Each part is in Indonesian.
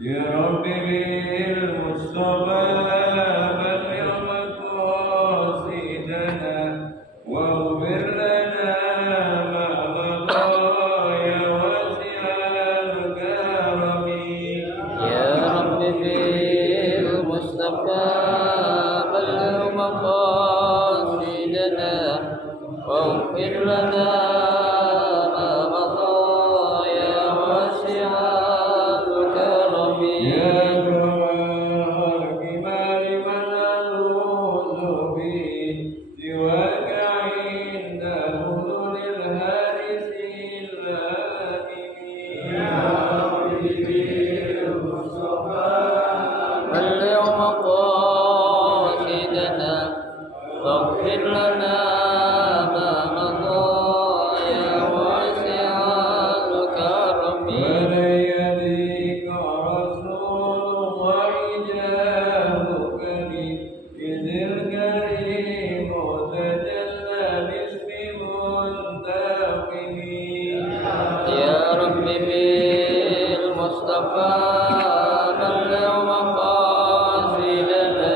يا رب بالمصطفى بلغ مقاصدنا واغفر لنا ما مضى يا واسع الكرم. يا رب بالمصطفى بلغ مقاصدنا واغفر لنا ما مضى يا واسع الكرم. يا أكرم الحاكم لمن ألوذ به سواك عند حضور الهارس اللاكم. يا رب بالمصطفى بلغ مقاصدنا واغفر لنا ما مضى يا واسع الكرم. ولن يدرك رسول وحجابك بإذ الكريم تجلى باسم منتقم. يا رب بالمصطفى بلغ مقاصدنا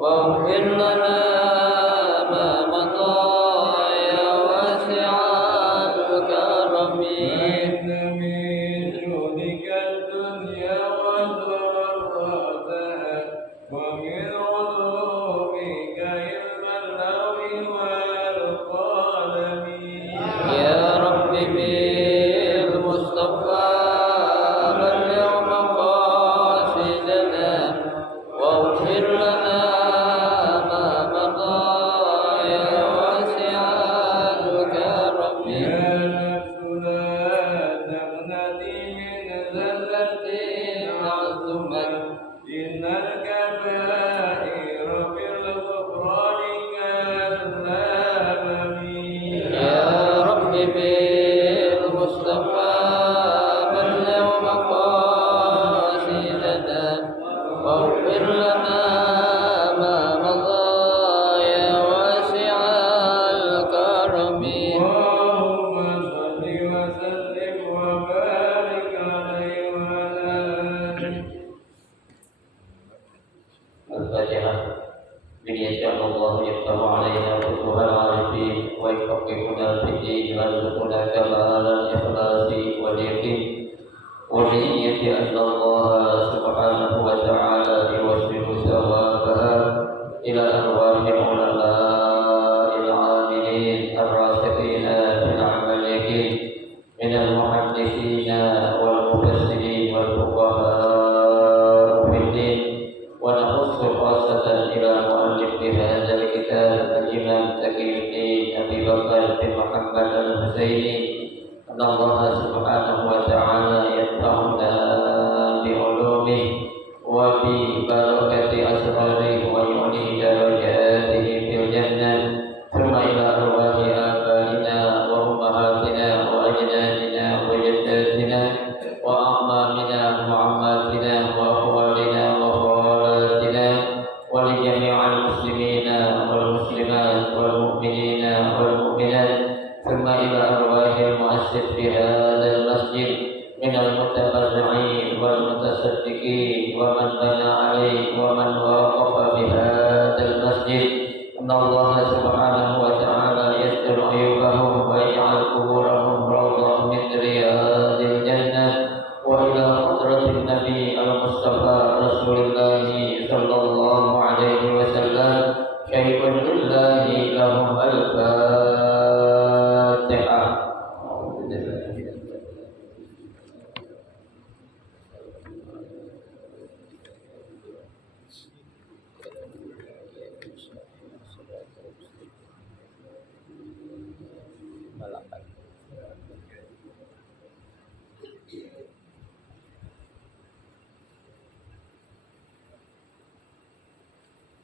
واغفر لنا ما مضى يا واسع الكرم. فإن من جودك الدنيا وضرتها ومن علومك علم اللوح والقلم. يا رب بالمصطفى بلغ مقاصدنا واغفر لنا ما مضى يا واسع الكرم. يا نفس لا تقنطي من زلة عظمت إن الكبائر في الغفران كاللبن. يا رب بالمصطفى بلغ مقاصدنا واغفر لنا ما مضى يا واسع الكرم. اللهم صل وسلم وبارك عليه وعلى آله. الفاتحة. من يشاء الله يفتح علينا فتوح العارفين ويفقهنا في الدين ويرزقنا كمال الإخلاص واليقين ونية أن الله سبحانه وتعالى يوصل ثوابها إلى أرواح علماء العاملين الراسخين في العمل اليقين من المحدثين والمفسرين والفقهاء في الدين. ونخص خاصة إلى مؤلف هذا الكتاب الإمام تقي الدين أبي بكر بن محمد الحسيني أن الله سبحانه وتعالى ينفعنا بعلومه وببركة أسراره ويعلي درجاته في الجنة. ثم إلى أرواح آبائنا وأمهاتنا وأجدادنا وجداتنا وأعمامنا وعماتنا وأخوالنا وخالاتنا ولجميع المسلمين والمسلمات والمؤمنين والمؤمنات. ثم إلى أرواح المؤسس في هذا المسجد من المتبرعين والمتصدقين ومن بنى عليه ومن وقف بهذا المسجد. أن الله سبحانه وتعالى يستر عيوبهم ويجعل قبورهم روضة من رياض الجنة. وإلى حضرة النبي المصطفى رسول الله صلى الله عليه وسلم شيء لله لهم الفاتحة.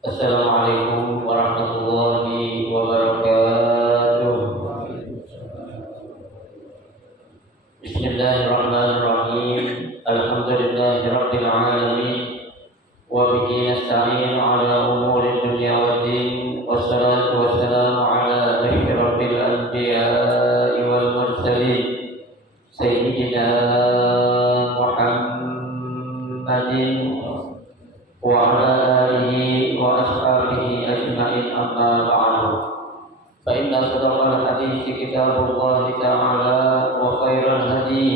Assalamualaikum warahmatullahi wabarakatuh. Bismillahirrahmanirrahim. Alhamdulillahirabbil alamin. Wa bihi nasta'in ala umuri dunya waddin. Wassalatu wassalamu ala asyrafil anbiya'i wal mursalin sayyidina Muhammad وعلى آله وأصحابه أجمعين أما بعد فإن أصدق الحديث كتاب الله تعالى وخير الهدي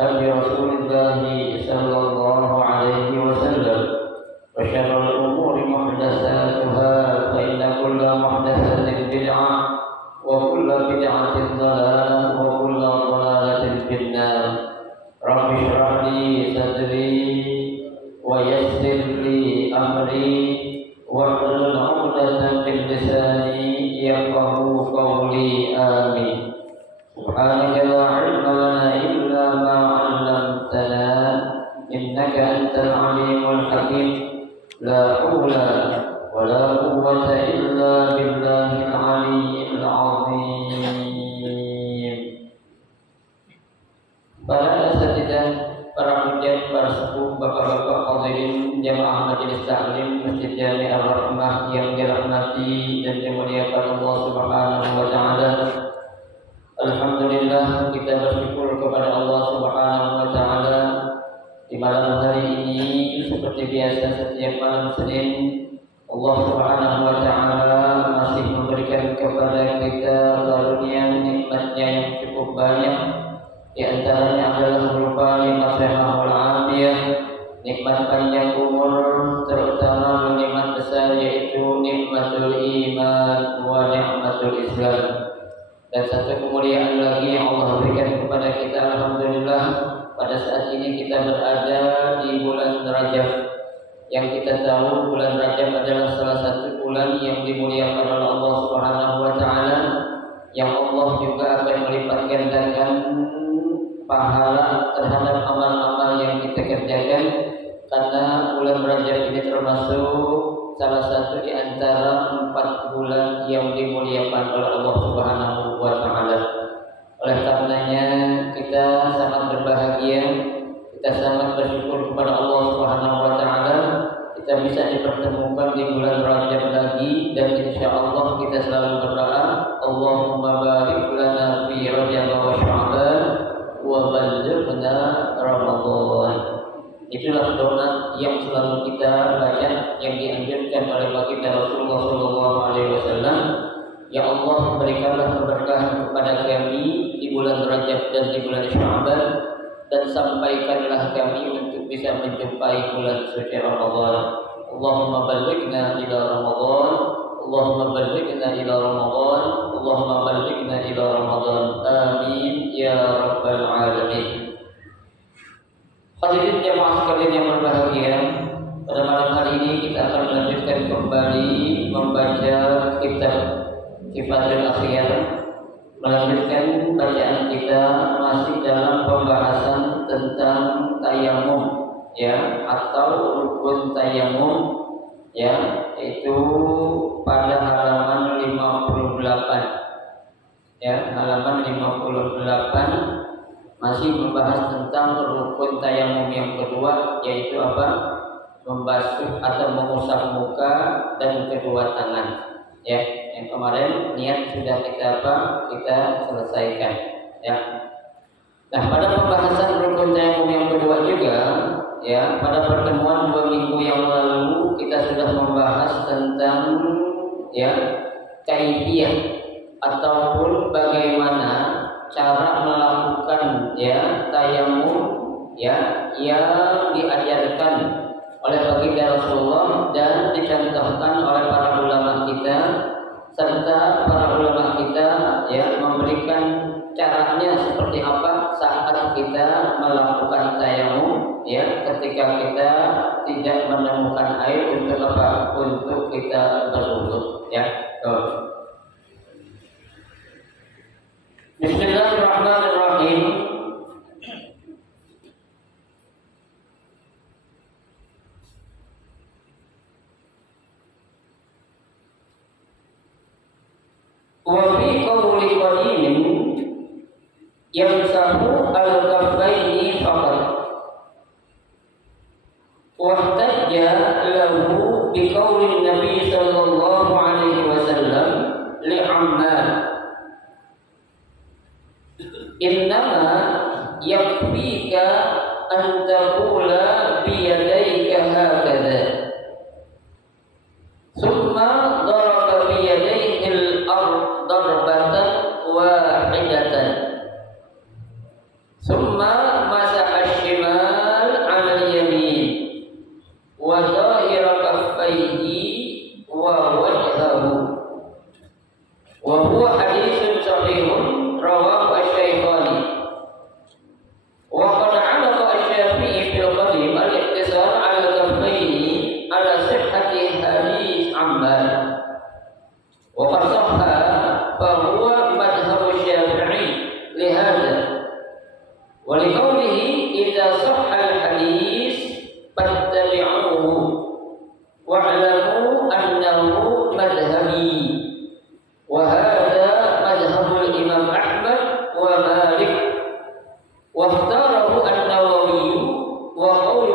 هدي رسول الله صلى الله عليه وسلم وشر الأمور محدثاتها فإن كل محدثة بدعة وكل بدعة ضلالة وكل ضلالة في النار رب اشرح لي صدري ويسر لي أمري واحلل عقدة من لساني يفقهوا قولي آمين سبحانك لا علم لنا إلا ما علمتنا إنك أنت العليم الحكيم لا حول ولا قوة إلا بالله العلي العظيم. Para asatidzah, para hujjah, para sepuh, bapak-bapak hadirin jamaah majelis taklim Masjid Jami Ar-Rahmah yang dirahmati dan dimuliakan Allah Subhanahu wa taala. Alhamdulillah, kita bersyukur kepada Allah Subhanahu wa taala di malam hari ini seperti biasa setiap malam Senin Allah Subhanahu wa taala masih memberikan kepada kita karunia nikmatnya yang cukup banyak. Di antaranya adalah berupa nikmat sehat wal afiyah, nikmat panjang umur, terutama nikmat besar yaitu nikmatul iman wa nikmatul Islam. Dan satu kemuliaan lagi yang Allah berikan kepada kita, alhamdulillah, pada saat ini kita berada di bulan Rajab. Yang kita tahu bulan Rajab adalah salah satu bulan yang dimuliakan oleh Allah Subhanahu wa taala, yang Allah juga akan melipat gandakan pahala terhadap amal-amal yang kita kerjakan, karena bulan Rajab ini termasuk salah satu di antara 4 bulan yang dimuliakan oleh Allah Subhanahu wa taala. Oleh karenanya kita sangat berbahagia, kita sangat bersyukur kepada Allah Subhanahu wa taala kita bisa dipertemukan di bulan Rajab lagi, dan insyaallah kita selalu berdoa, Allahumma barik lana fi Rajab wa Sya'ban wa ballighna Ramadan. Itulah doa yang selalu kita baca, yang dianjurkan oleh baginda Rasulullah sallallahu alaihi wasallam. Ya Allah, berikanlah keberkahan kepada kami di bulan Rajab dan di bulan Sya'ban, dan sampaikanlah kami untuk bisa menjumpai bulan suci Ramadan. Allahumma ballighna ila Ramadan, Allahumma ballighna ila Ramadan, Allahumma ballighna ila Ramadan. Amin ya rabbal alamin. Hadirin jamaah sekalian yang berbahagia, pada malam hari ini kita akan melanjutkan kembali membaca kitab Kifatul Akhyar. Melanjutkan bacaan kita masih dalam pembahasan tentang tayamum, ya, atau rukun tayamum, ya, itu pada halaman 58. Ya, halaman 58 masih membahas tentang rukun tayamum yang kedua, yaitu apa? Membasuh atau mengusap muka dan kedua tangan. Ya, yang kemarin niat sudah kita selesaikan. Ya. Nah, pada pembahasan rukun tayamum yang kedua juga, ya, pada pertemuan 2 minggu yang lalu kita sudah membahas tentang, ya, kaifiyah ataupun bagaimana cara melakukan, ya, tayamum, ya, yang diajarkan oleh baginda Rasulullah dan dicontohkan oleh para ulama kita, serta para ulama kita, ya, memberikan caranya seperti apa saat kita melakukan tayamum, ya, ketika kita tidak menemukan air untuk apa? Untuk kita berwudu, ya. Bismillahirrahmanirrahim. Wa fi qawli qadimin yamsahu al-kaffaini faqat wa ihtajja lahu bi qawli Nabi sallallahu alaihi wasallam li Ammar innama yakfika an taqula bi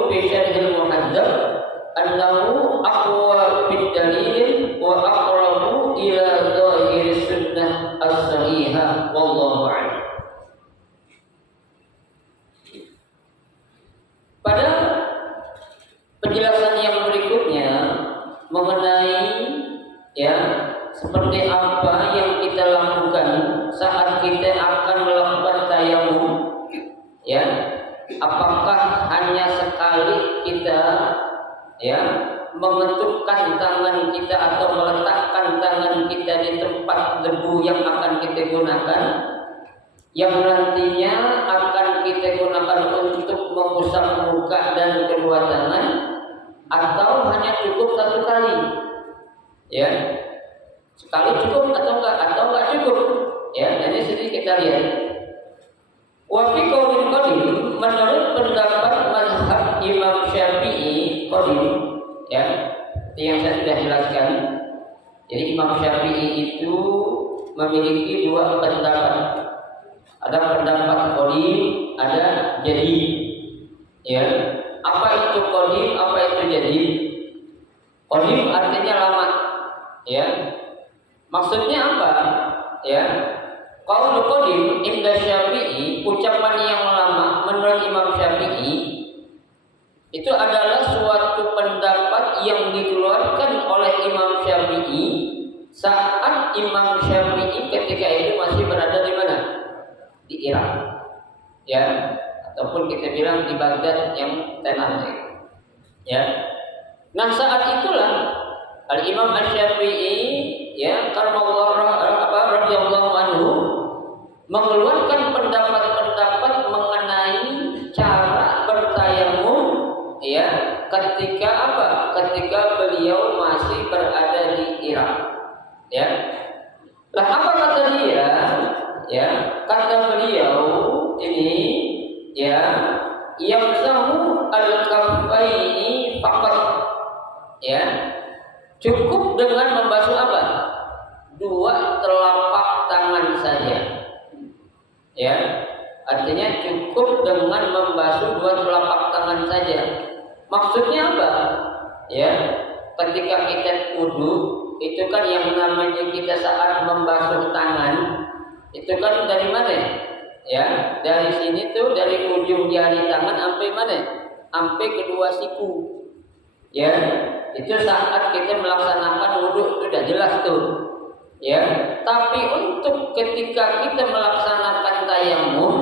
fi syarhil muhadzab annahu aqwa bid dalil wa aqrabu ila dhahir sunnah as-sahihah wallahu a'lam. Pada penjelasan yang berikutnya mengenai seperti apa yang kita lakukan saat kita akan melakukan tayamum, apakah hanya sekali kita mengetukkan tangan kita atau meletakkan tangan kita di tempat debu yang akan kita gunakan, yang nantinya akan kita gunakan untuk mengusap muka dan kedua tangan, atau hanya cukup satu kali, sekali cukup atau enggak cukup, Jadi sedikit kita lihat. Wa fi qaulin qadim, menurut pendapat mazhab Imam Syafi'i qadim, yang saya sudah jelaskan. Jadi Imam Syafi'i itu memiliki dua pendapat. Ada pendapat qadim, ada jadid. Apa itu qadim, apa itu jadid? Qadim artinya lama, Maksudnya apa? Qaul qadim inda Syafi'i, ucapan yang lama menurut Imam Syafi'i itu adalah suatu pendapat yang dikeluarkan oleh Imam Syafi'i saat Imam Syafi'i ketika itu masih berada di mana? Di Irak, ataupun kita bilang di Baghdad yang tenar, Nah saat itulah Al Imam Asy-Syafi'i radhiyallahu anhu mengeluarkan pendapat-pendapat mengenai cara bertayamum, ketika apa? Ketika beliau masih berada di Irak, Lah apa kata dia? Kata beliau ini, yamsahu al-kaffaini faqat, cukup dengan membasuh apa? Dua telapak tangan saja, artinya cukup dengan membasuh dua telapak tangan saja. Maksudnya apa? Ketika kita wudu, itu kan yang namanya kita saat membasuh tangan, itu kan dari mana? Dari sini tuh, dari ujung jari tangan sampai mana? Sampai kedua siku. Itu saat kita melaksanakan wudu sudah jelas tuh. Tapi untuk ketika kita melaksanakan tayamum,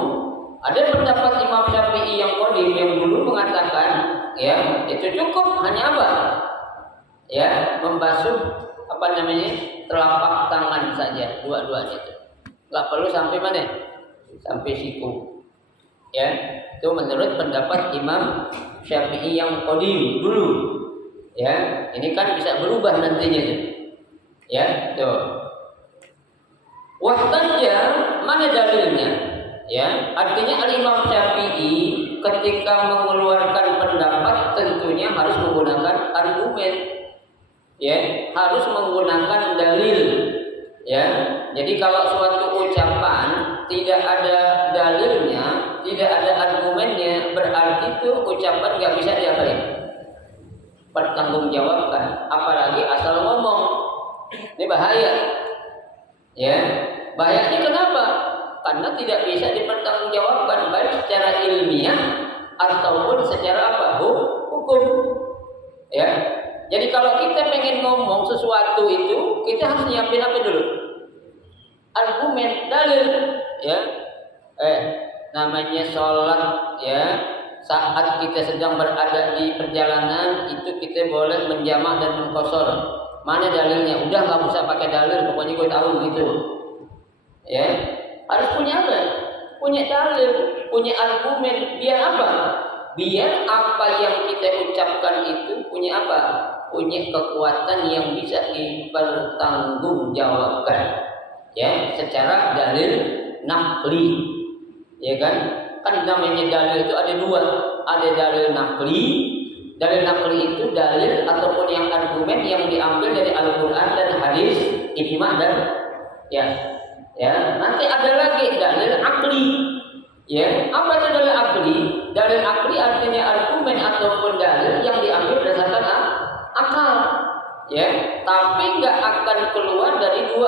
ada pendapat Imam Syafi'i yang qadim yang dulu mengatakan, itu cukup hanya apa? Membasuh telapak tangan saja, dua-duanya itu. Enggak perlu sampai mana? Sampai siku. Itu menurut pendapat Imam Syafi'i yang qadim dulu. Ini kan bisa berubah nantinya tuh. Tuh. Wahtajja, mana dalilnya? Artinya Al-Imam Syafi'i ketika mengeluarkan pendapat tentunya harus menggunakan argumen, harus menggunakan dalil, Jadi kalau suatu ucapan tidak ada dalilnya, tidak ada argumennya, berarti itu ucapan nggak bisa diapain? Pertanggungjawabkan, apalagi asal ngomong. Ini bahaya. Bahayanya kenapa? Karena tidak bisa dipertanggungjawabkan baik secara ilmiah ataupun secara apa? Hukum. Jadi kalau kita pengen ngomong sesuatu itu, kita harus nyiapin apa dulu? Argumen, dalil. Namanya sholat, saat kita sedang berada di perjalanan itu kita boleh menjamak dan mengqashar. Mana dalilnya? Udah nggak usah pakai dalil, pokoknya gue tahu gitu. Harus punya apa? Punya dalil, punya argumen. Biar apa? Biar apa yang kita ucapkan itu punya apa? Punya kekuatan yang bisa dipertanggungjawabkan. Secara dalil naqli. Kan namanya dalil itu ada dua. Ada dalil naqli. Dalil naqli itu dalil ataupun yang argumen yang diambil dari Al-Quran dan hadis, ijma' dan nanti ada lagi dalil akli. Apa itu dalil akli? Dalil akli artinya argumen ataupun dalil yang diambil berdasarkan akal, ya. Tapi nggak akan keluar dari dua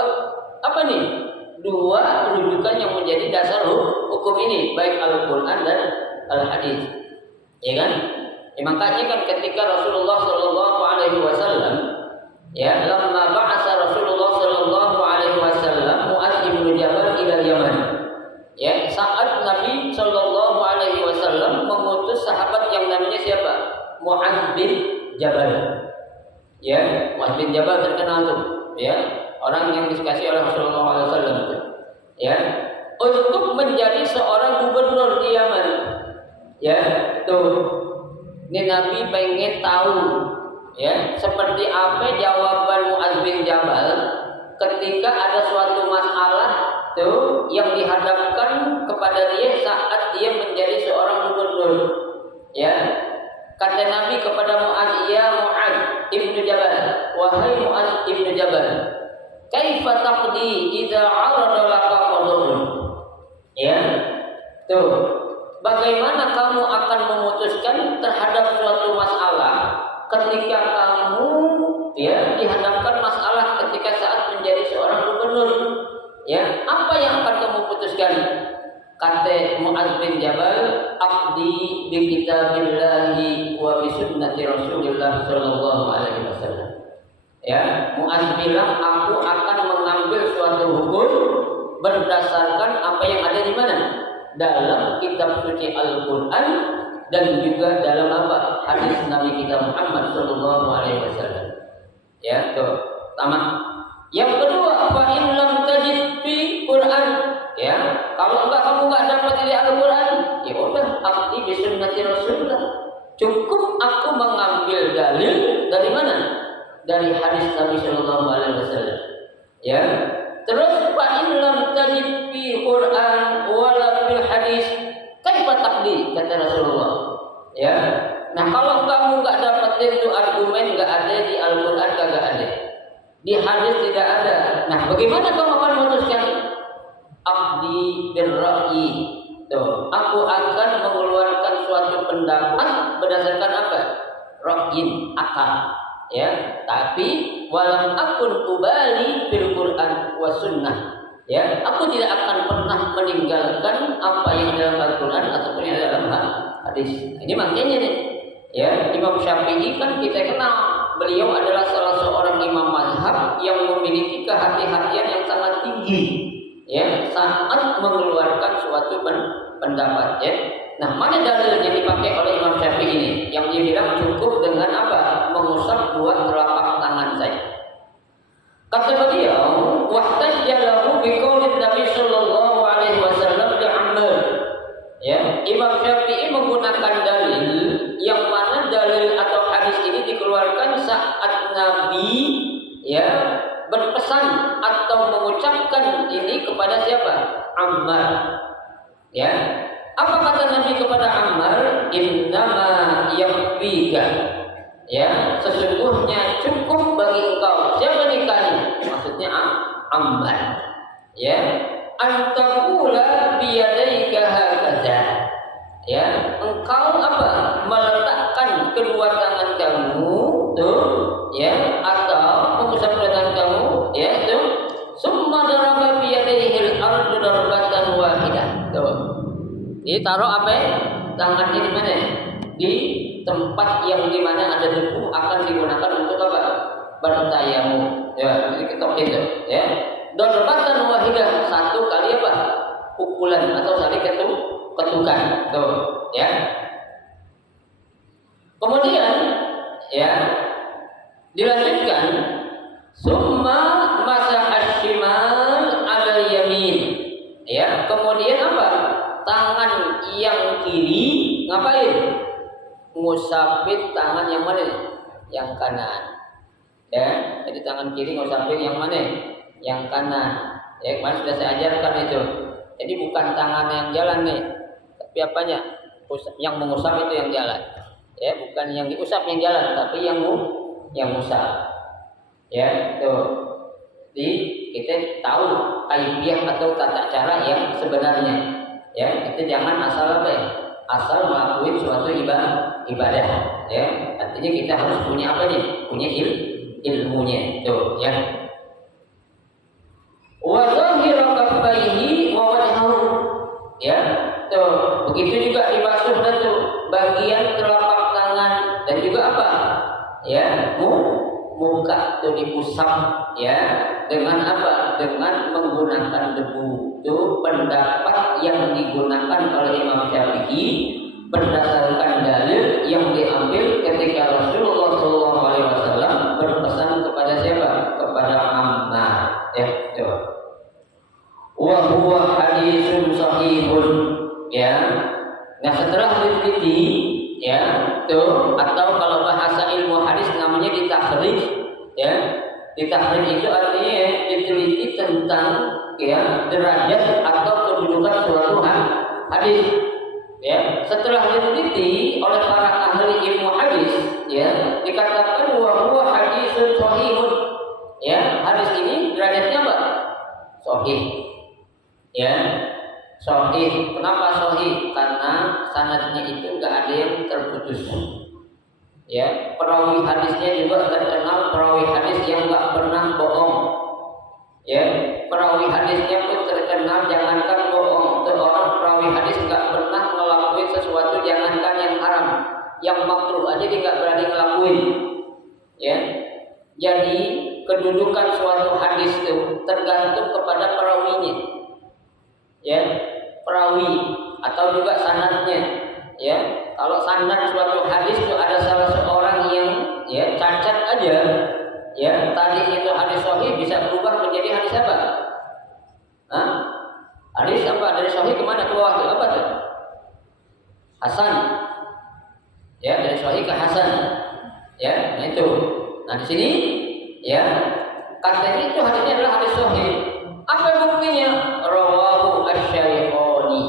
rujukan yang menjadi dasar hukum ini, baik Al-Quran dan Al-Hadis, ya kan? Makanya kan ketika Rasulullah Shallallahu Alaihi Wasallam, ya, lamma ba'asa Rasulullah Shallallahu Alaihi Wasallam Mu'adz bin Jabal ila Yaman, ya, saat Nabi Shallallahu Alaihi Wasallam mengutus sahabat yang namanya siapa? Mu'adz bin Jabal, ya, Mu'adz bin Jabal terkenal tuh, ya, orang yang dikasihi oleh Rasulullah Alaihi Wasallam, ya, untuk menjadi seorang gubernur di Yaman, ya, tuh. Ini Nabi pengen tahu, ya, seperti apa jawaban Mu'adz bin Jabal ketika ada suatu masalah tuh yang dihadapkan kepada dia saat dia menjadi seorang gubernur, ya. Kata Nabi kepada Mu'adz, ya Mu'adz ibnu Jabal, wahai Mu'adz ibnu Jabal, kaifa taqdi idza 'arada laka qadrun, ya, tuh. Bagaimana kamu akan memutuskan terhadap suatu masalah ketika kamu, ya, dihadapkan masalah ketika saat menjadi seorang gubernur, ya, apa yang akan kamu putuskan? Kata Mu'adz bin Jabal, aqdi bi kitabillahi wa bi sunnati Rasulillah sallallahu alaihi wasallam. Ya, Mu'adz bilang, aku akan mengambil suatu hukum berdasarkan apa yang ada di mana? Dalam kitab suci Al-Quran dan juga dalam hadis Nabi kita Muhammad Sallallahu Alaihi Wasallam. Ya, tuh. Tamat. Yang kedua, fa in lam tajid fi Quran, ya, kalau kamu enggak dapat di Al-Quran, ya udah, aqdi bi sunnati Rasulullah. Cukup aku mengambil dalil dari mana? Dari hadis Nabi Sallallahu Alaihi Wasallam. Ya. Terus fa in lam tajid fi Quran wala fil hadis, kaifa taqdi, kata Rasulullah. Ya. Nah, kalau kamu enggak dapat itu argumen, enggak ada di Al-Qur'an, enggak ada. Di hadis tidak ada. Nah, bagaimana kamu akan memutuskan? Aqdi bil ra'yi. Tuh, aku akan mengeluarkan suatu pendapat berdasarkan apa? Ra'yin, akal. Ya, tapi walam akun ubali fil Quran wa sunnah, ya, aku tidak akan pernah meninggalkan apa yang dalam Al-Quran ataupun yang dalam hadis. Ini makanya nih, ya, Imam Syafi'i kan kita kenal, beliau adalah salah seorang imam mazhab yang memiliki kehati-hatian yang sangat tinggi, ya, saat mengeluarkan suatu pendapat, ya. Nah, mana dalil yang dipakai oleh Imam Syafi'i ini? Yang dia bilang cukup dengan apa? Mengusap dua telapak tangan saja. Kata beliau, wahtajjalahu biqaulin Nabi sallallahu alaihi wasallam li Ammar. Ya, Imam Syafi'i menggunakan dalil yang mana dalil atau hadis ini dikeluarkan saat Nabi, ya, berpesan atau mengucapkan ini kepada siapa? Ammar. Ya. Apa kata Nabi kepada Ammar? Innama yakfika, ya, sesungguhnya cukup bagi engkau. Siapa nikahnya? Maksudnya Ammar, ya, antaqula biyadaika hakaza, ya, engkau apa? Meletakkan kedua tangan kamu tuh, ya, atau mengusap tangan kamu, ya, tuh, summa daraba biyadaihi al-ardu darbatan wahidah. Tuh. Ditaruh apa? Tangan ini mana? Di tempat yang di mana ada debu akan digunakan untuk apa? Bertayamu. Ya, jadi ketok itu, ya. Darbatan wahidah, satu kali apa? Pukulan atau saling ketukan. Tuh, ya. Kemudian, ya, dilanjutkan, summa masah ashimal ala yamin. Ya, kemudian apa? Tangan yang kiri ngapain? Ngusapin tangan yang mana? Yang kanan. Ya, jadi tangan kiri ngusapin yang mana? Yang kanan. Ya, kemarin sudah saya ajarkan itu. Jadi bukan tangan yang jalan nih, tapi apanya? Yang mengusap itu yang jalan. Ya, bukan yang diusap yang jalan, tapi yang ngusap. Ya, itu. Jadi kita tahu kaifiah atau tata cara yang sebenarnya. Ya, itu jangan asal apa ya? asal melakukan suatu ibadah, ya. Artinya kita harus punya apa nih? Punya ilmunya, tuh, ya. Wa zahiru kaffaihi wa wajhahu, ya. Tuh, begitu juga dibasuh dan tuh bagian telapak tangan dan juga apa? Ya, muka tuh diusap, ya. Dengan apa? Dengan menggunakan debu. Itu pendapat yang digunakan oleh Imam Syafi'i berdasarkan dalil yang diambil ketika Rasulullah SAW berpesan kepada siapa? Kepada Ammar. Ya, coba. Wa huwa hadisun sahihun. Ya. Nah, setelah diteliti, ya, tuh, atau kalau bahasa ilmu hadis namanya ditakhrij, ya. Ditakhrij itu artinya ya, diteliti tentang, ya, derajat atau kedudukan suatu hadis. Ya, setelah diteliti oleh para ahli ilmu hadis, ya, dikatakan wa huwa hadisun shahihun. Ya, hadis ini derajatnya apa? Sahih. Ya, sahih. Kenapa sahih? Karena sanadnya itu enggak ada yang terputus. Ya, perawi hadisnya juga terkenal perawi hadis yang enggak pernah bohong. Ya, perawi hadisnya pun terkenal jangankan bohong, orang perawi hadis enggak pernah ngelakuin sesuatu, jangankan yang haram, yang makruh aja dia enggak berani ngelakuin. Ya. Jadi kedudukan suatu hadis itu tergantung kepada perawinya. Ya, perawi atau juga sanadnya. Ya, kalau sanad suatu hadis itu ada salah seorang yang, ya, cacat aja, ya, tadi itu hadis sahih bisa berubah menjadi hadis apa? Hah? Hadis apa? Dari sahih kemana ke bawah itu? Apa tuh? Hasan. Ya, dari sahih ke hasan. Ya, nah itu. Nah, di sini, ya, katanya itu hadisnya adalah hadis sahih. Apa buktinya? Rawahu asy-Syaikhani.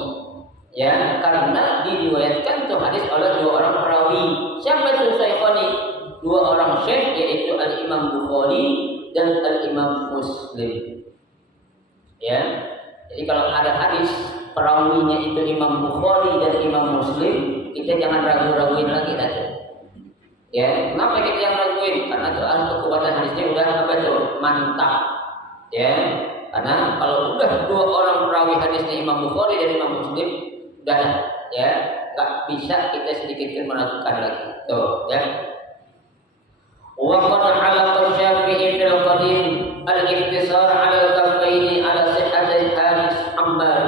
Ya, karena diriwayatkan tuh hadis oleh dua orang perawi. Siapa itu Syaikhani? Dua orang syekh, yaitu Al-Imam Bukhari dan Al-Imam Muslim. Ya, jadi kalau ada hadis perawinya itu Imam Bukhari dan Imam Muslim, kita jangan ragu-raguin lagi tadi. Ya, kenapa kita yang raguin? Karena tuh kekuatan hadisnya udah apa tuh? Mantap. Ya, karena kalau udah dua orang perawi hadisnya Imam Bukhari dan Imam Muslim, udah, ya, nggak bisa kita sedikit meragukan lagi. Tuh, ya. Wa qad 'alaqa Syafi'i fil qadim al-iktisar 'ala al-kaffaini 'ala sihhatil hadis Ammar.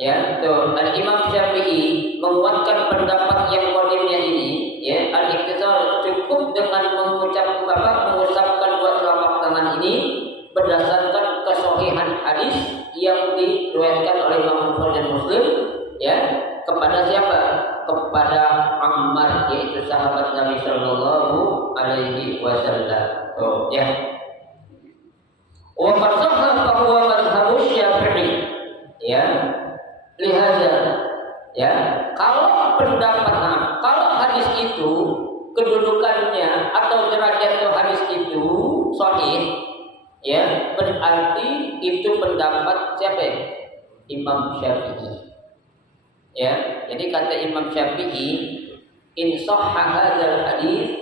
Ya, tuh, Al-Imam Syafi'i menguatkan pendapat yang qadimnya ini, ya, al-iktisar cukup dengan mengusapkan dua telapak tangan ini berdasarkan kesahihan hadis yang diriwayatkan oleh Imam Bukhari dan Muslim, ya, kepada siapa? Kepada Ammar, yaitu sahabat Nabi Sallallahu Alaihi Wasallam. Oh, ya. Wa qad sahha fa huwa madhhabu Syafi'i. Ya. Lihaza, ya. Kalau pendapat, kalau hadis itu kedudukannya atau derajat hadis itu sahih, ya, berarti itu pendapat siapa? Imam Syafi'i. Ya, jadi kata Imam Syafi'i, in sahha hadzal hadis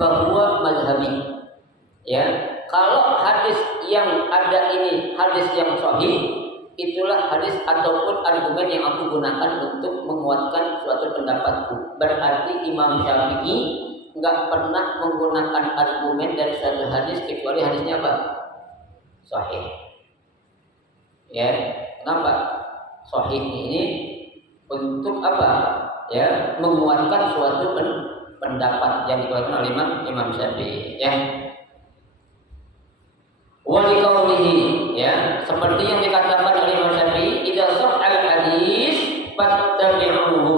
fa huwa mazhabi. Ya, kalau hadis yang ada ini hadis yang sahih, itulah hadis ataupun argumen yang aku gunakan untuk menguatkan suatu pendapatku. Berarti Imam Syafi'i enggak pernah menggunakan argumen dari suatu hadis kecuali hadisnya apa? Sahih. Ya, kenapa? Sahih ini untuk apa? Ya, menguatkan suatu pendapat yang dikeluarkan oleh Imam Syafi'i, ya. Waliqaulihi, ya, seperti yang dikatakan oleh Imam Syafi'i, idza sahhal hadis fattabi'uhu.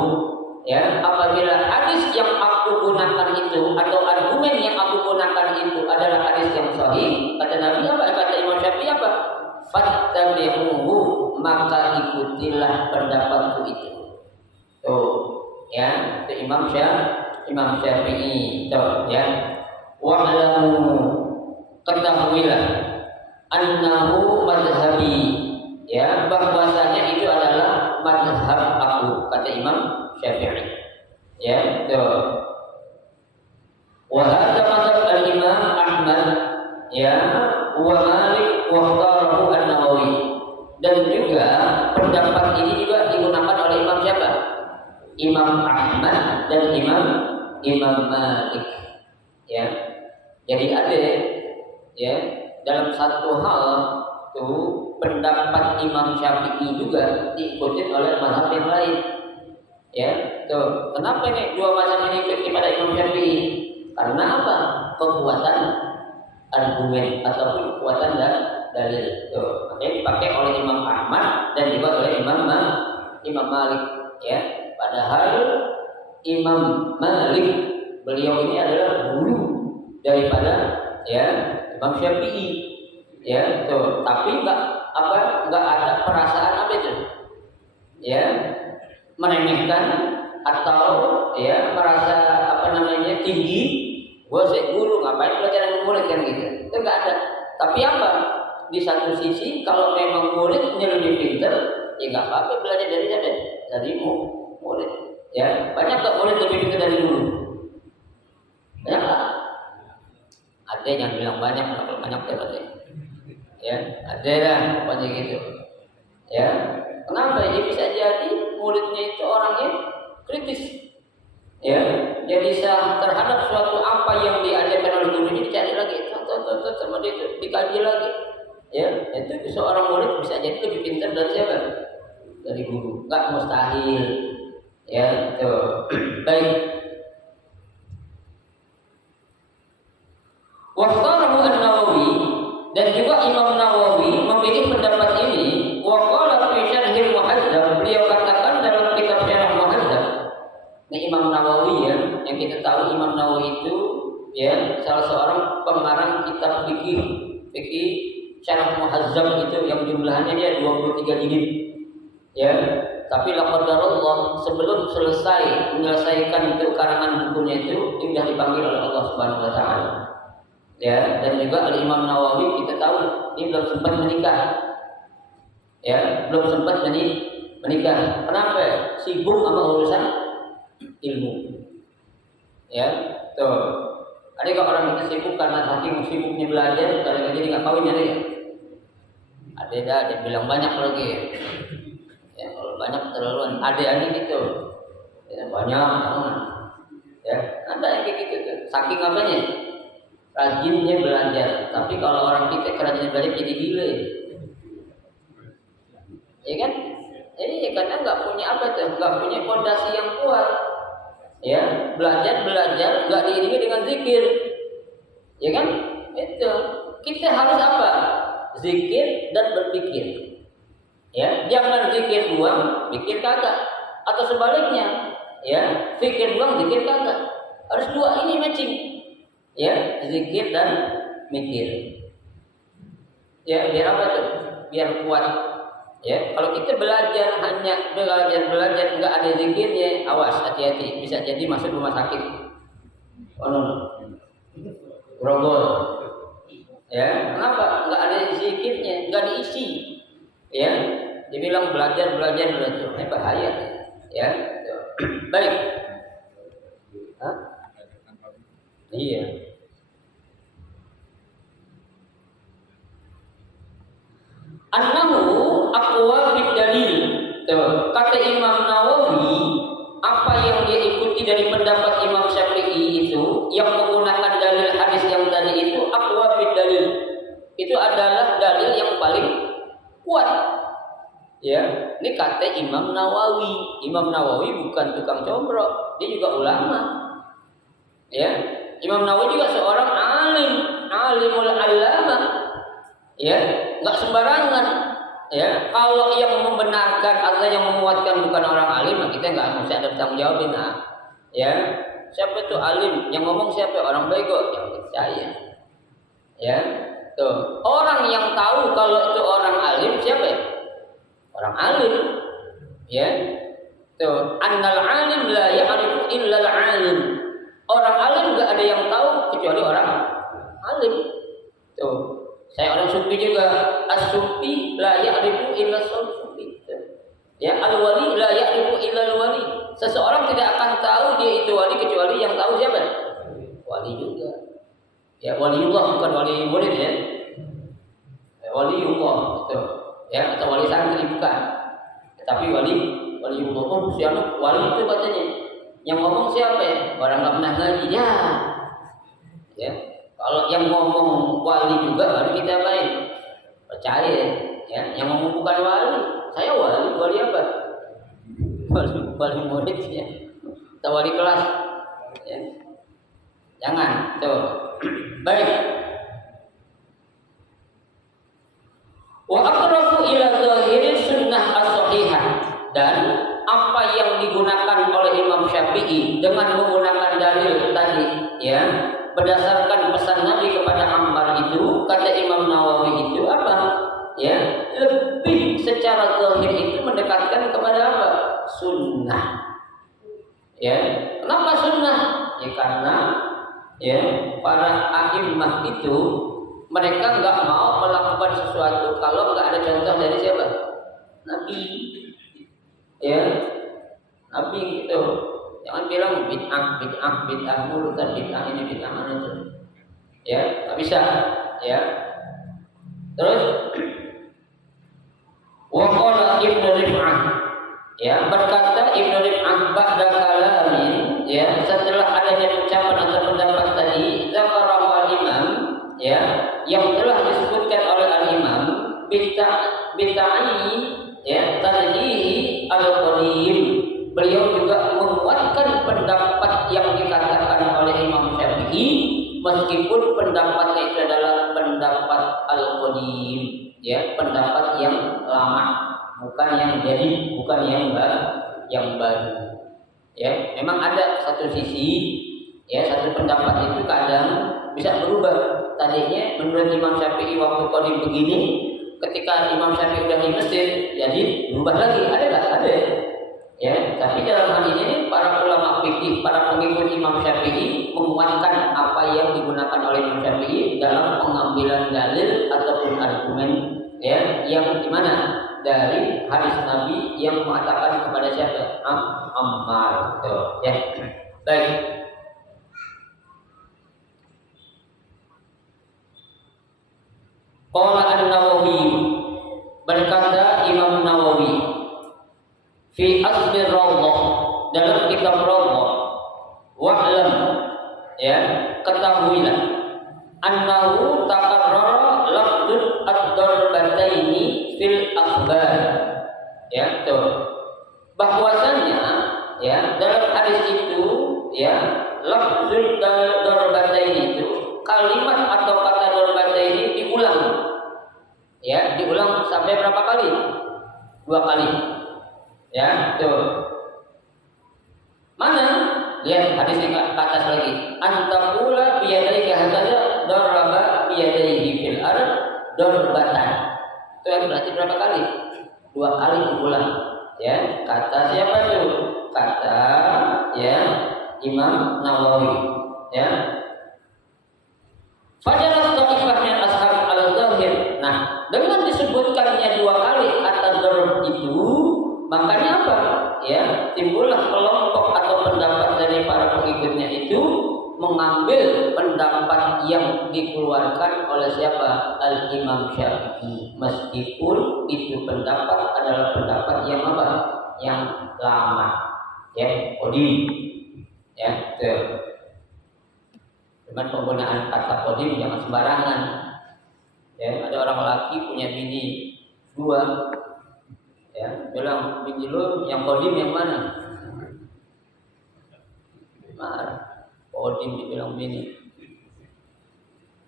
Ya, apabila hadis yang aku gunakan itu atau argumen yang aku gunakan itu adalah hadis yang sahih, kata Nabi apa? Kata Imam Syafi'i apa? Fattabi'uhu, maka ikutilah pendapatku itu. Tuh, ya, itu Imam Syafi'i. Tuh, ya. Wa'lamu, ketahuilah annahu madhhabi, ya bahwasanya itu adalah mazhab aku, kata Imam Syafi'i. Ya, tuh. Wa hadza mazhab al-Imam Ahmad, ya, wa Malik wa ikhtarahu an-Nawawi. Dan juga pendapat ini juga digunakan oleh Imam siapa? Imam Ahmad dan Imam Malik. Ya. Jadi ada ya dalam satu hal tuh pendapat Imam Syafi'i juga diikuti oleh mazhab yang lain. Ya, tuh. Kenapa ini dua mazhab ini ikut kepada Imam Syafi'i? Karena apa? Kekuatan argumen ataupun kekuatan dalil. Tuh. Makanya dipakai oleh Imam Ahmad dan juga oleh Imam Malik. Ya, padahal Imam Malik beliau ini adalah guru daripada ya Imam Syafi'i. Ya, tuh. Tapi enggak ada perasaan apa itu? Ya, meremehkan atau ya merasa tinggi. Gua guru ngapain belajar dengan murid kan gitu. Itu enggak ada. Tapi apa? Di satu sisi kalau memang muridnya lebih pintar, ya enggak apa-apa belajar dari siapa? Dari murid. Ya, banyak enggak murid lebih pintar dari guru? Banyak enggak? Ada yang bilang banyak, kalau banyak terus. Ya, ada lah pokoknya gitu. Ya, kenapa? Ya bisa jadi muridnya itu orangnya kritis. Ya, jadi terhadap suatu apa yang diajarkan oleh gurunya dicari lagi, sama dia itu dikaji lagi. Ya, itu seorang murid bisa jadi lebih pintar dari siapa? Dari guru. Enggak mustahil. Ya, tuh. Baik. Waqtarahu an-Nawawi, dan juga Imam Nawawi memilih pendapat ini. Wa qala fi syarhil Muhadzab, beliau katakan dalam kitab Syarah Muhadzab. Ini Imam Nawawi ya, yang kita tahu Imam Nawawi itu ya salah seorang pengarang kitab fikih Syarah Muhadzab itu yang jumlahnya dia 23 jilid. Ya, tapi laqadarullah sebelum selesai menyelesaikan itu karangan bukunya itu sudah dipanggil oleh Allah Subhanahu wa taala. Ya, dan juga Imam Nawawi kita tahu ini belum sempat menikah. Ya, belum sempat menikah. Kenapa? Sibuk sama urusan ilmu. Ya, tuh. Ada kalau orang kita sibuk karena saking sibuknya belajar, kalau jadi nggak kawin ada ya? Ada dah, dia bilang banyak lagi. Ya, kalau banyak keterlaluan. Ada aja gitu. Ya, banyak. Ya, ada yang kayak gitu tuh. Saking apanya? Rajinnya belajar. Tapi kalau orang kita kerajin belajar jadi gila. Ya kan? Jadi karena nggak punya apa tuh, nggak punya fondasi yang kuat. Ya, belajar nggak diiringi dengan zikir. Ya kan? Itu. Kita harus apa? Zikir dan berpikir. Ya, jangan zikir doang, pikir kagak. Atau sebaliknya, ya, zikir doang, zikir kagak. Harus dua ini matching. Ya, zikir dan mikir. Ya, biar apa tuh? Biar kuat. Ya, kalau kita belajar nggak ada zikirnya, awas, hati-hati, bisa jadi masuk rumah sakit. Oh no, Grogol. Ya, kenapa? Nggak ada zikirnya, nggak diisi. Ya, dibilang belajar, ini bahaya. Ya, baik. Hah? Iya. Annahu aqwa fid dalil. Kata Imam Nawawi, apa yang dia ikuti dari pendapat Imam Syafi'i itu yang menggunakan dalil hadis yang tadi itu aqwa fid dalil. Itu adalah dalil yang paling kuat. Ya, ini kata Imam Nawawi. Imam Nawawi bukan tukang combrok, dia juga ulama. Ya, Imam Nawawi juga seorang alimul alama. Ya, nggak sembarangan. Ya, kalau yang membenarkan atau yang menguatkan bukan orang alim, kita nggak mesti ada tanggung jawabin. Ya, siapa itu alim? Yang ngomong siapa? Orang bego yang percaya. Ya, tuh orang yang tahu kalau itu orang alim siapa? Orang alim. Ya, tuh annal alim la ya'rifu illa al alim. Orang alim nggak ada yang tahu kecuali orang alim. Tuh. Saya orang sufi juga. As-sufi la ya'rifu illa sufi. Ya, al-wali la ya'rifu illa al-wali. Seseorang tidak akan tahu dia itu wali kecuali yang tahu siapa? Wali juga. Ya, waliullah bukan wali murid ya. Waliullah itu. Ya, atau wali santri bukan. Tapi waliullah pun siapa? Wali itu katanya. Yang ngomong siapa ya? Orang nggak pernah ngaji ya. Ya. Kalau yang ngomong wali juga baru kita main. Percaya ya. Yang ngomong bukan wali. Saya wali apa? Wali murid ya. Atau wali kelas. Ya. Jangan, tuh. Baik. Wa aqrabu ila zahiri sunnah as-sahihah, dan apa yang digunakan oleh Imam Syafi'i dengan menggunakan dalil tadi ya, berdasarkan pesan Nabi kepada Ammar itu, kata Imam Nawawi itu apa? Ya, lebih secara zahir itu mendekatkan kepada apa? Sunnah. Ya, kenapa sunnah? Ya karena ya para a'immah itu mereka nggak mau melakukan sesuatu kalau nggak ada contoh dari siapa? Nabi. Ya, Nabi itu jangan bilang bid'ah mulu kan, bid'ah ini bid'ah mana itu. Ya, nggak bisa. Ya. Terus waqala Ibnu Rif'ah, ya berkata Ibnu Rif'ah ba'da kalamin, ya setelah adanya ucapan atau pendapat tadi, zakara al-imam, ya yang telah disebutkan oleh al-imam bita'ayyi ya tadhihi al-qadim. Beliau juga menguatkan pendapat yang dikatakan oleh Imam Syafi'i meskipun pendapatnya itu adalah pendapat al-qadim, ya pendapat yang lama, bukan yang jadi, bukan yang baru. Ya, memang ada satu sisi, ya satu pendapat itu kadang bisa berubah. Tadinya menurut Imam Syafi'i waktu qadim begini, ketika Imam Syafi'i udah di Mesir, jadi berubah lagi. Ada nggak? Ada. Ya, tapi dalam hal ini para ulama fikih, para pengikut Imam Syafi'i menguatkan apa yang digunakan oleh Imam Syafi'i dalam pengambilan dalil ataupun argumen, ya yang dimana dari hadis Nabi yang mengatakan kepada siapa? Ammar. Ya. Baik. Qala an-Nawawi, berkata Imam Nawawi fi asli Rawdah, dalam kitab Rawdah, wa'lam, ya ketahuilah annahu taqarrara lafdul ad-darbataini fil akhbar, ya tuh bahwasanya ya dalam hadis itu ya lafdul darbataini itu kalimat atau kata darbataini diulang, ya diulang sampai berapa kali? 2 kali. Ya, tuh. Mana? Lihat hadis yang ke atas lagi. Antaqula biyadayka hakaza daraba biyadayhi fil ard darbatan. Itu yang berarti berapa kali? 2 kali diulang. Ya, kata siapa itu? Kata ya Imam Nawawi. Ya. Fajarat ta'ifah min ashab al-zahir. Nah, dengan disebutkannya 2 kali kata darb itu, makanya apa? Ya, timbullah kelompok atau pendapat dari para pengikutnya itu mengambil pendapat yang dikeluarkan oleh siapa? Al-Imam Syafi'i. Meskipun itu pendapat adalah pendapat yang apa? Yang lama. Ya, qadim. Ya, betul. Dengan penggunaan kata qadim jangan sembarangan. Ya, ada orang laki punya bini 2. Ya, bilang bini lu yang qadim yang mana? Marah. Qadim dibilang bini.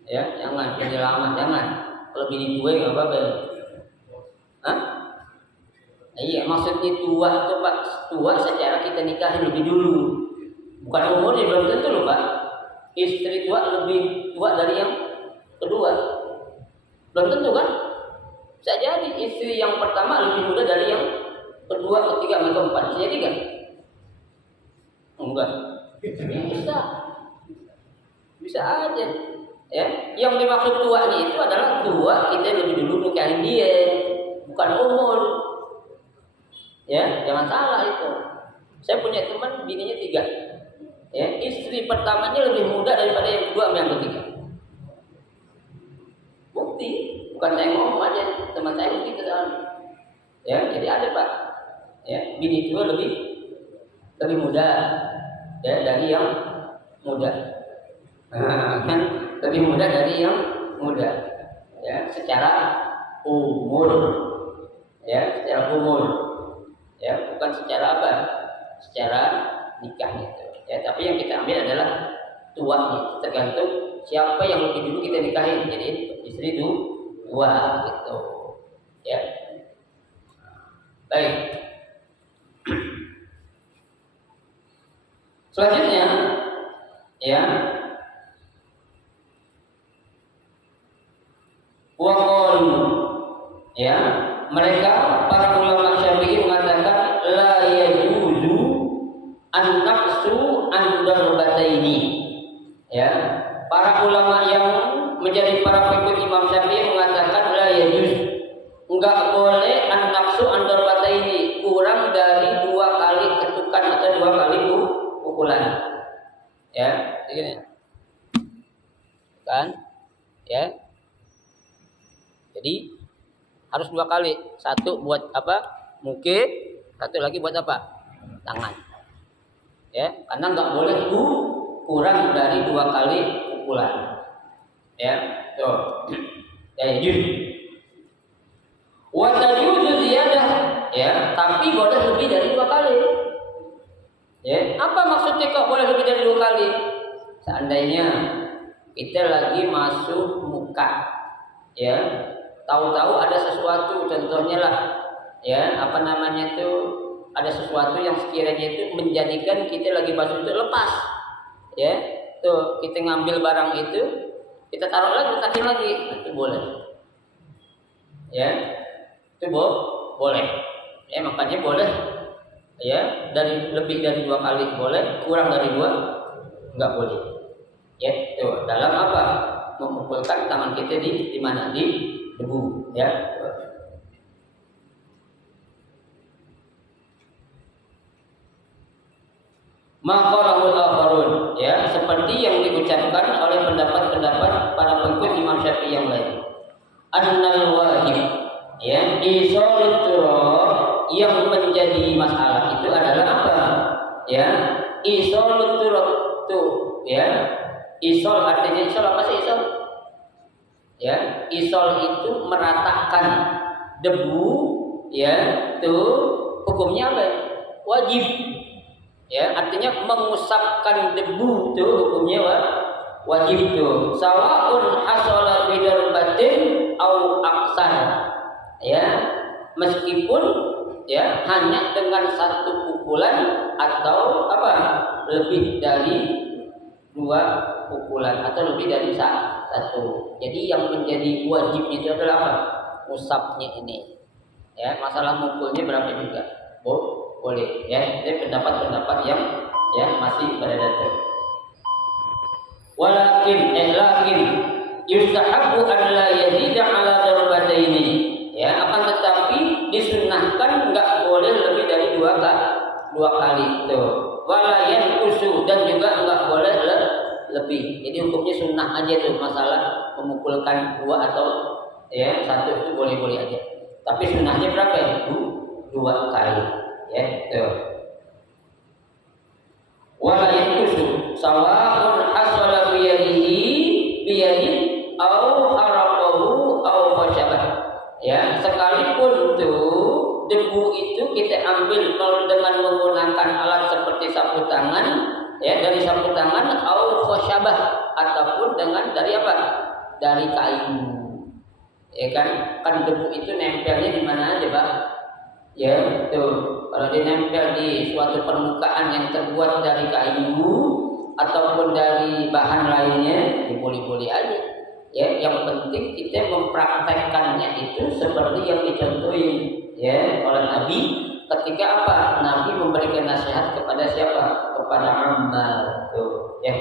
Ya, jangan bini lama, jangan. Kalau bini tua enggak apa-apa. Hah? Iya, maksudnya tua itu Pak, tua secara kita nikahin lebih dulu. Bukan umurnya belum tentu loh Pak. Istri tua lebih tua dari yang kedua. Belum tentu kan? Bisa jadi istri yang pertama lebih muda dari yang kedua, ketiga, dan keempat. Bisa jadi kan? Enggak. Bisa. Bisa aja. Ya, yang dimaksud tuanya itu adalah tua kita lebih dulu nikahin dia, bukan umur. Ya, jangan salah itu. Saya punya teman bininya 3. Ya, istri pertamanya lebih muda daripada yang kedua sama yang ketiga. Bukti, bukan saya ngomong aja, teman saya bukti kesalahan. Ya, jadi ada Pak. Ya, bini tua lebih muda ya dari yang muda. Kan lebih muda dari yang muda. Ya, secara umur. Ya, secara umur. Ya, bukan secara apa? Secara nikah gitu. Ya, tapi yang kita ambil adalah tuanya. Tergantung siapa yang lebih dulu kita nikahin. Jadi istri dua gitu. Ya. Baik. Selanjutnya, ya, waqalu, ya, mereka para ulama Syafi'i mengatakan la yajuzu an-naqsu an-darbataini. Ya, para ulama yang menjadi para pengikut Imam Syafi'i mengatakan la yajuz, enggak boleh an-naqsu an-darbataini, kurang dari 2 kali ketukan atau 2 kali pukulan. Ya, begini. Kan? Ya. Jadi harus 2 kali. Satu buat apa? Muka, satu lagi buat apa? Tangan. Ya, karena enggak boleh kurang dari 2 kali pukulan. Ya, tuh. Ya, juz. Wa tajuzu ziyadah, ya, tapi boleh lebih dari 2 kali. Ya, apa maksudnya kok boleh lebih dari 2 kali? Seandainya kita lagi masuk muka, ya, tahu-tahu ada sesuatu, contohnya lah, ya, apa namanya itu, ada sesuatu yang sekiranya itu menjadikan kita lagi masuk itu lepas, ya, tuh kita ngambil barang itu, kita taruh lagi, tarik lagi, itu boleh, ya, itu boleh, ya, makanya boleh. Ya, dari lebih dari 2 kali boleh, kurang dari 2 enggak boleh. Ya, itu dalam apa? Memukulkan tangan kita di mana? Di debu, ya. Maqalahul akharun, ya, seperti yang diucapkan oleh pendapat-pendapat para pengikut Imam Syafi'i yang lain. Annal wajib, ya, isolut turab, yang menjadi masalah itu adalah apa? Ya, isol turab tuh, ya. Isol artinya isol apa sih isol? Ya, isol itu meratakan debu, ya. Tuh hukumnya apa? Wajib. Ya, artinya mengusapkan debu tuh hukumnya wajib tuh. Sawaun hasala bidarbatin au aksar. Ya, meskipun ya hanya dengan 1 pukulan atau apa lebih dari 2 pukulan atau lebih dari 1. Jadi yang menjadi wajib itu adalah apa? Usapnya ini. Ya, masalah mukulnya berapa juga? Boleh. Ya, ini pendapat-pendapat yang ya masih beredar. Lakin yustahabbu an la yazida ala darbataini. Ya, akan tetapi disunnahkan enggak boleh lebih dari 2 kali itu. Wala yanqusu, dan juga enggak boleh lebih. Jadi hukumnya sunnah aja tuh, masalah memukulkan 2 atau ya 1 itu boleh-boleh aja. Tapi sunnahnya berapa ya? 2 kali. Ya, itu. Wala yanqusu sawa'un hasala biyadihi au haraqahu au khashabah. Ya, sekalipun tuh debu itu kita ambil dengan menggunakan alat seperti sapu tangan, ya, dari sapu tangan au khashabah, ataupun dengan dari apa? Dari kayu. Ya kan debu itu nempelnya di mana aja, Pak? Ya, tuh. Kalau dia nempel di suatu permukaan yang terbuat dari kayu ataupun dari bahan lainnya, ya boleh-boleh aja. Ya, yang penting kita mempraktekkannya itu seperti yang dicontohi ya oleh Nabi ketika apa? Nabi memberikan nasihat kepada siapa? Kepada Ammar tuh, ya.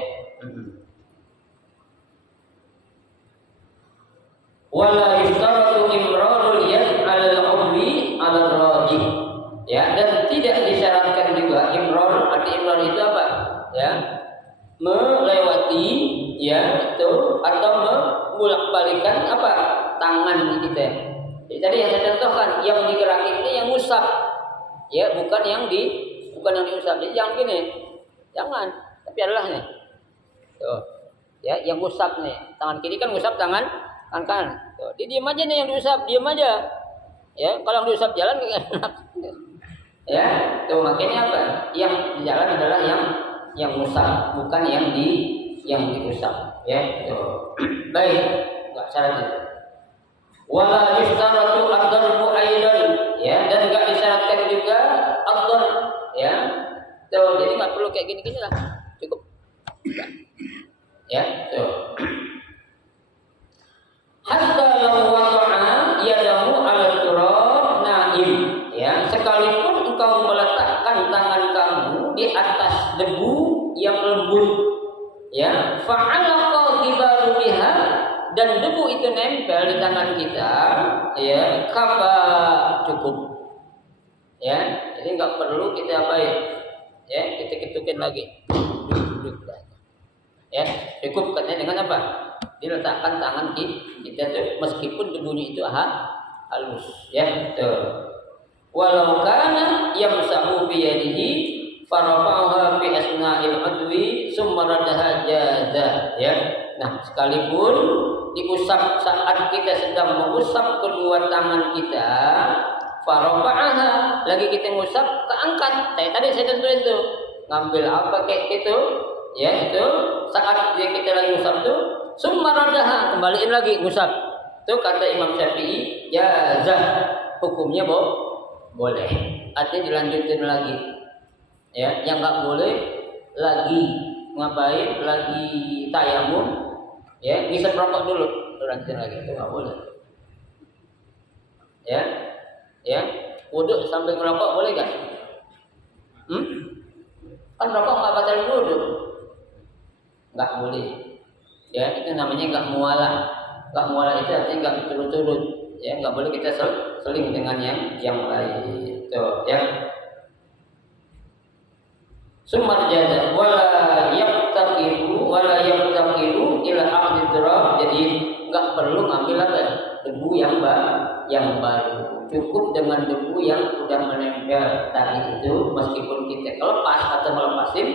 wala yustaratu imrarul yad 'alal 'udwi 'alal rajih. Ya, dan tidak disyaratkan juga imrar. Arti imrar itu apa? Ya, melewati ya itu atau membolak-balikan apa? Tangan kita. Jadi tadi yang saya contohkan, yang digerakin ini yang ngusap. Ya, bukan yang diusap. Jadi jangan gini. Jangan, tapi adalah nih. Tuh. Ya, yang ngusap nih. Tangan kiri kan ngusap tangan kanan. Tuh, dia diam aja nih yang diusap, diam aja. Ya, kalau yang diusap jalan kayak enak. Ya, tuh makanya apa? Yang di jalan adalah yang ngusap, bukan yang diusap. Ya, tuh. Baik, enggak syaratnya. Wala yustaratu ad-darbu aidan, ya, dan enggak disyaratkan juga ad-darb, ya. Tuh, jadi enggak perlu kayak gini-gini lah. Cukup. Ya, tuh. Hatta law waqa'a yadahu 'ala turab na'im, ya, sekalipun engkau meletakkan tangan kamu di atas debu yang lembut, ya, fa'alaqa ghibaru biha, dan debu itu nempel di tangan kita, ya, kafa, cukup. Ya, jadi enggak perlu kita apain. Ya, kita ketukin lagi. Ya, cukup katanya dengan apa? Diletakkan tangan kita tuh meskipun debunya itu halus, ya. Tuh. Walau kana yamsahu bi yadihi farafa'aha fi asna'il adwi summa radaha jaza, ya. Nah, sekalipun diusap saat kita sedang mengusap kedua tangan kita, farafa'aha, lagi kita ngusap, keangkat. Tadi saya tentuin tuh, ngambil apa kayak gitu, ya, itu saat kita lagi ngusap tuh, summa radaha, kembaliin lagi ngusap. Tuh kata Imam Syafi'i, jaza, hukumnya boleh. Artinya dilanjutin lagi. Ya, yang enggak boleh lagi ngapain? Lagi tayamum, ya, bisa rokok dulu, lanjutin lagi, itu enggak boleh. Ya. Ya, wudhu sambil ngerokok boleh enggak? Kan rokok enggak batal wudhu. Enggak boleh. Ya, itu namanya enggak mualah. Enggak mualah itu artinya enggak berturut-turut. Ya, enggak boleh kita seling dengan yang lain. Tuh, ya. Summa jaza wala yaqtaqiru ila akhdi turab. Jadi enggak perlu ngambil apa? Debu yang baru. Cukup dengan debu yang sudah menempel tadi itu, meskipun kita kelepas atau melepasin,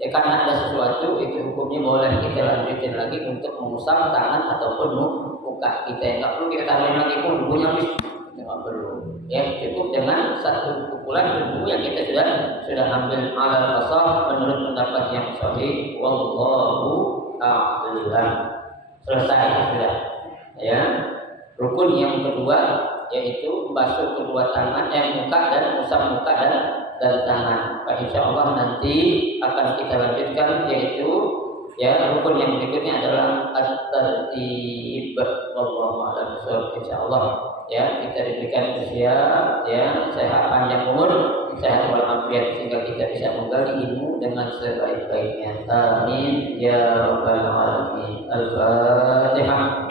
ya, karena ada sesuatu, itu hukumnya boleh kita lanjutin lagi untuk mengusap tangan ataupun muka kita. Enggak perlu kita tambahin lagi pun debunya habis, enggak perlu. Ya, cukup dengan satu pukulan debu yang kita sudah ambil alal qasah menurut pendapat yang sahih, wallahu a'lam. Selesai sudah. Ya. Rukun yang kedua yaitu membasuh kedua tangan, muka dan usap muka dan tangan. Insyaallah nanti akan kita lanjutkan, yaitu ya rukun yang berikutnya adalah at-tartib. Wallahu a'lam bishawab. Insyaallah ya kita diberikan usia, ya, sehat panjang umur, sehat walafiat, sehingga kita bisa menggali ilmu dengan sebaik-baiknya. Amin ya rabbal alamin. Al-Fatihah.